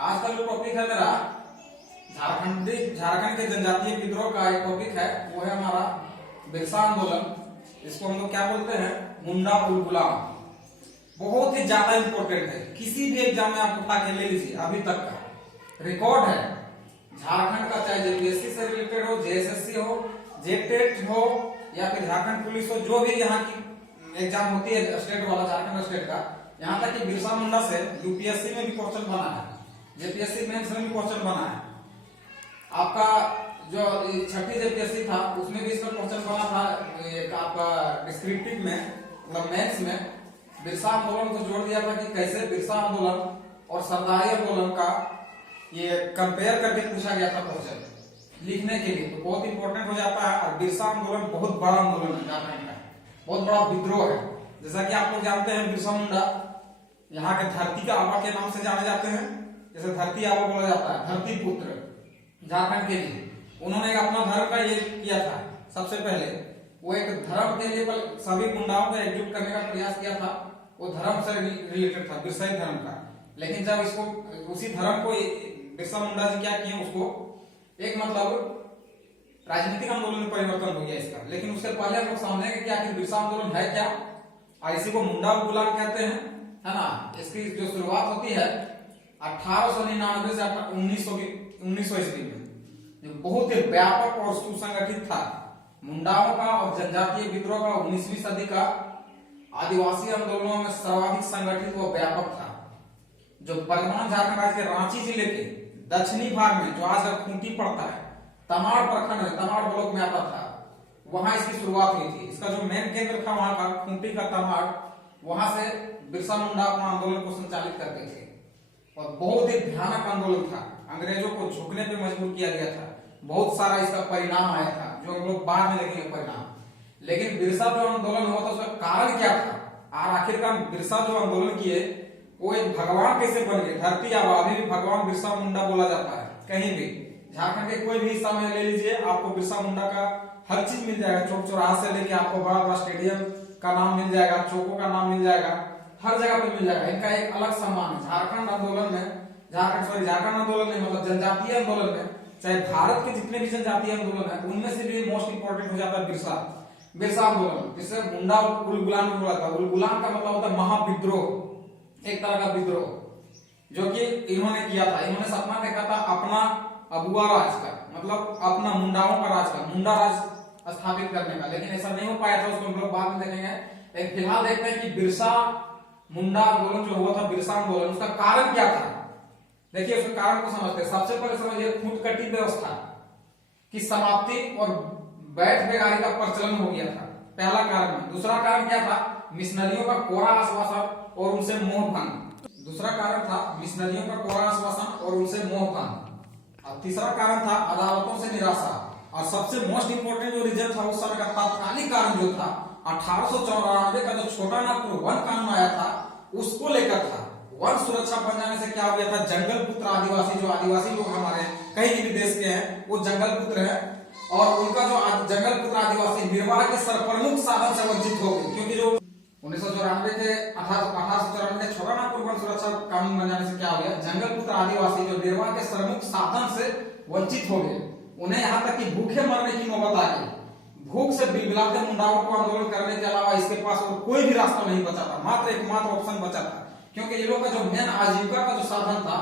आज का जो टॉपिक है मेरा झारखंड के जनजातीय विद्रोह का एक टॉपिक है, वो है हमारा बिरसा आंदोलन। इसको हम लोग क्या बोलते हैं, मुंडा उल गुलाम। बहुत ही ज्यादा इंपॉर्टेंट है, किसी भी एग्जाम में आप उठा के ले लीजिए, अभी तक का रिकॉर्ड है झारखंड का, चाहे जेपीएससी से रिलेटेड हो, जेएसएससी हो, जेटेट हो या फिर झारखंड पुलिस हो, जो भी यहाँ की एग्जाम होती है स्टेट वाला, झारखंड स्टेट का, यहाँ तक कि बिरसा मुंडा से यूपीएससी में भी क्वेश्चन बना है, जेपीएससी मेंस में भी क्वेश्चन बना है। आपका जो छठी जेपीएससी था उसमें भी इसका क्वेश्चन बना था, एक आपका डिस्क्रिप्टिव में, मतलब मेंस में बिरसा आंदोलन को जोड़ दिया था कि कैसे बिरसा आंदोलन और सरदारी आंदोलन का ये कंपेयर करके पूछा गया था क्वेश्चन लिखने के लिए, तो बहुत इंपॉर्टेंट हो जाता है। और बिरसा आंदोलन बहुत बड़ा आंदोलन है झारखंड का, बहुत बड़ा विद्रोह है। जैसा कि आप लोग जानते हैं, बिरसा मुंडा यहाँ के धरती का आबा के नाम से जाने जाते हैं, जैसे धरती आबा बोला जाता है, धरती पुत्र झारखंड के लिए। उन्होंने अपना धर्म का ये किया था, सबसे पहले वो एक धर्म के लिए सभी मुंडाओं को एकजुट करने का प्रयास किया था, वो धर्म से रिलेटेड था, बिरसाई धर्म का। लेकिन जब इसको उसी धर्म को बिरसा मुंडा जी क्या किए, उसको एक मतलब राजनीतिक आंदोलन में परिवर्तन हो गया इसका। लेकिन उससे पहले हम लोग समझेंगे कि आखिर बिरसा आंदोलन है क्या, और इसी को मुंडा गुलाम कहते हैं, है ना। इसकी जो शुरुआत होती है 1899 से 1900 ईस्वी में, जो बहुत ही व्यापक और सुसंगठित था। मुंडाओं का और जनजातीय विद्रोह का 19वीं सदी का आदिवासी आंदोलनों में सर्वाधिक संगठित व व्यापक था। जो वर्तमान झारखंड राज्य के रांची जिले के दक्षिणी भाग में, जो आज का खूंटी पड़ता है, तमाड़ प्रखंड में, तमाड़ ब्लॉक में आता था, वहां इसकी शुरुआत हुई थी। इसका जो मेन केंद्र था वहां का खूंटी का तमाड़, वहां से बिरसा मुंडा अपना आंदोलन को संचालित करते थे। और बहुत ही भयानक आंदोलन था, अंग्रेजों को झुकने पे मजबूर किया गया था। बहुत सारा इसका परिणाम आया था, जो हम लोग बाद में देखेंगे परिणाम। लेकिन बिरसा जो आंदोलन हुआ था, उसका कारण क्या था, और आखिरकार बिरसा जो आंदोलन किए वो एक भगवान कैसे बन गए, धरती आबा अभी भी भगवान बिरसा मुंडा बोला जाता है। कहीं भी झारखंड के कोई भी हिस्सा में ले लीजिए, आपको बिरसा मुंडा का हर चीज मिल जाएगा, चौक चौराहा से लेके आपको बड़ा बड़ा स्टेडियम का नाम मिल जाएगा, चौकों का नाम मिल जाएगा, हर जगह पे मिल जाएगा। इनका एक अलग सम्मान है झारखंड आंदोलन में, झारखंड आंदोलन में, मतलब जनजातीय आंदोलन में, चाहे भारत के जितने भी जनजातीय आंदोलन है उनमें से भी मोस्ट इंपोर्टेंट हो जाता है बिरसा आंदोलन, जिसे मुंडा उल गुलाम बोला था। उल गुलाम का मतलब होता है महाविद्रोह, एक तरह का विद्रोह जो कि इन्होंने किया था। इन्होंने सपना देखा था अपना अबुआ राज का, मतलब अपना मुंडाओं का राज का, मुंडा राज स्थापित करने का। लेकिन ऐसा नहीं हो पाया था, उसको हम लोग बाद में देखेंगे। लेकिन फिलहाल देखते हैं कि बिरसा मुंडा आंदोलन जो हुआ था, बिरसा आंदोलन, उसका कारण क्या था। देखिए उसके कारण को समझते हैं। सबसे पहले समझिए खूंटकटी व्यवस्था की समाप्ति और बैठ बेगारी का प्रचलन हो गया था, पहला कारण। दूसरा कारण क्या था, मिशनरियों का कोरा आश्वासन और उनसे मोह भंग। दूसरा कारण था मिशनरियों का कोरा आश्वासन और उनसे मोह भंग। और तीसरा कारण था अदालतों से निराशा। और सबसे मोस्ट इंपोर्टेंट जो रीजन था उस समय का तात्कालिक कारण जो था 1894 का जो छोटा नागपुर वन कानून आया था, उसको लेकर था। वन सुरक्षा बन जाने से क्या हो गया था, जंगल पुत्र आदिवासी, जो आदिवासी लोग हमारे कहीं भी देश के हैं, वो जंगल पुत्र है, और उनका जो जंगल पुत्र आदिवासी निर्वाह के सर्वप्रमुख साधन से वंचित हो गए। क्योंकि जो 1994 के 1894 के छोटा नागपुर वन सुरक्षा कानून बन जाने से क्या हो गया, जंगल पुत्र आदिवासी जो निर्वाह के सर्वप्रमुख साधन से वंचित हो गए। उन्हें यहाँ तक कि भूखे मरने की नौबत आ गई। भूख से बिलबिलाते मुंडाओं को आंदोलन करने के अलावा इसके पास और कोई भी रास्ता नहीं बचा था, मात्र एकमात्र ऑप्शन बचा था। क्योंकि ये लोग का जो मेन आजीविका का जो साधन था,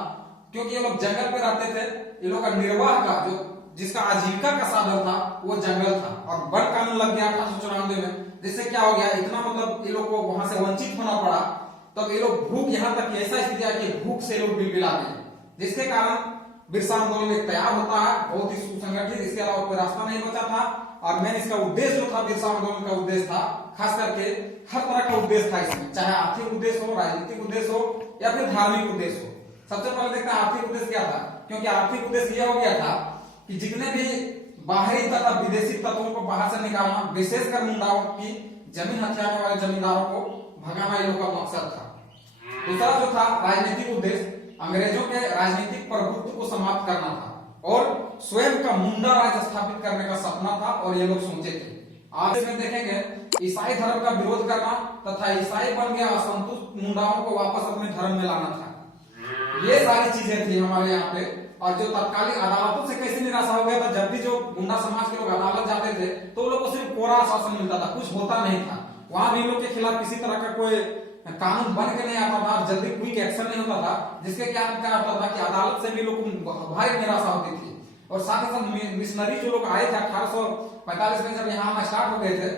क्योंकि ये लोग जंगल पे रहते थे, ये लोग का निर्वाह का जो जिसका आजीविका का साधन था वो जंगल था। और वन कानून लग गया 1894 में, जिससे क्या हो गया, इतना मतलब ये लोग को वहां से वंचित होना पड़ा। तब ये लोग भूख, यहाँ तक ऐसा स्थिति आई कि भूख से लोग बिलबिलाते हैं, जिसके कारण बिरसा आंदोलन एक तैयार होता है, बहुत ही सुसंगठित। इसके अलावा कोई रास्ता नहीं बचा था। और मेन इसका उद्देश्य जो था, बिरसा आंदोलन का उद्देश्य था, खास करके हर तरह का उद्देश्य था इसमें, चाहे आर्थिक उद्देश्य हो, राजनीतिक उद्देश्य हो या फिर धार्मिक उद्देश्य हो। सबसे पहले देखते हैं आर्थिक उद्देश्य क्या था। क्योंकि आर्थिक उद्देश्य यह हो गया था कि जितने भी बाहरी तथा विदेशी तत्वों को बाहर से निकालना, विशेषकर मुंडाओं की जमीन हथियाने वाले जमींदारों को भगाना, ये लोग का मकसद था। दूसरा जो था राजनीतिक उद्देश्य, अंग्रेजों के राजनीतिक प्रभुत्व को समाप्त करना था और स्वयं का मुंडा राज स्थापित करने का सपना था, और ये लोग सोचे थे। आज इसमें देखेंगे ईसाई धर्म का विरोध करना तथा ईसाई बन गया असंतुष्ट मुंडाओं को वापस अपने धर्म में लाना था। ये सारी चीजें थी हमारे यहाँ पे। और जो तत्कालीन अदालतों से कैसे निराशा हो गया था, जब भी जो गुंडा समाज के लोग अदालत जाते थे तो वो लोग को सिर्फ कोरा आश्वासन मिलता था, कुछ होता नहीं था। वहां भी लोग के खिलाफ किसी तरह का कोई कानून बन के नहीं आता था, जल्दी क्विक एक्शन नहीं होता था, जिसके कारण क्या होता था कि अदालत से भी लोग को भारी निराशा होती थी। और साथ ही साथ मिशनरी जो लोग आए थे 1845 में जब यहाँ स्टार्ट हो गए थे,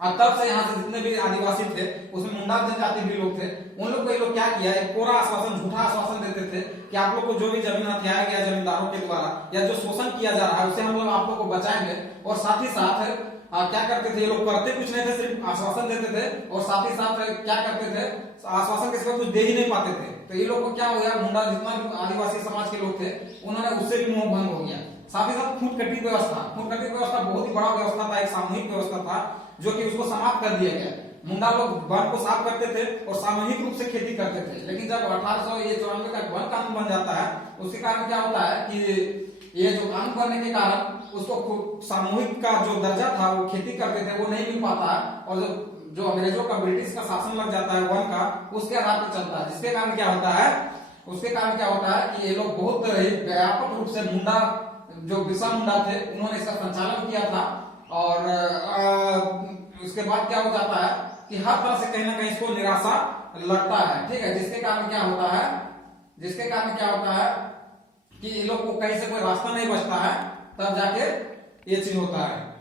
और तब से यहाँ से जितने भी आदिवासी थे उसमें मुंडा जनजाति भी लोग थे, उन लोग को ये लोग क्या किया, एक कोरा आश्वासन, झूठा आश्वासन देते थे कि आप लोग को जो भी जमीन हथियाया गया जमींदारों के द्वारा या जो शोषण किया जा रहा है उसे हम लोग आप लोग को बचाएंगे। और साथ ही साथ क्या करते थे ये लोग, करते कुछ नहीं थे, सिर्फ आश्वासन देते थे। और साथ ही साथ क्या करते थे, आश्वासन के सिवा कुछ दे ही नहीं पाते थे। तो ये लोग को क्या हो गया, मुंडा जितना भी आदिवासी समाज के लोग थे उन्होंने उससे भी मोह भंग हो गया। साथ ही साथ खूंटकटी व्यवस्था, खूंटकटी व्यवस्था बहुत ही बड़ा व्यवस्था था, एक सामूहिक व्यवस्था था जो कि उसको समाप्त कर दिया गया। मुंडा लोग वन को साफ करते थे और सामूहिक रूप से खेती करते थे। लेकिन जब 1894 का वन कानून बन जाता है उसके कारण क्या होता है कि ये जो कानून बनने के कारण उसको सामूहिक का जो दर्जा था, वो खेती करते थे, वो नहीं मिल पाता है। और जो अंग्रेजों का, ब्रिटिश का शासन लग जाता है वन का, उसके आधार पर चलता है। जिसके कारण क्या होता है, उसके कारण क्या होता है कि ये लोग बहुत व्यापक रूप से मुंडा, जो बिरसा मुंडा थे उन्होंने इसका संचालन किया था। और उसके बाद क्या हो जाता है कि हर तरह से कहीं ना कहीं इसको निराशा लगता है, ठीक है। जिसके कारण क्या होता है, जिसके कारण क्या होता है कि ये लोग को कहीं से कोई रास्ता नहीं बचता है, तब जाके ये चीज होता है।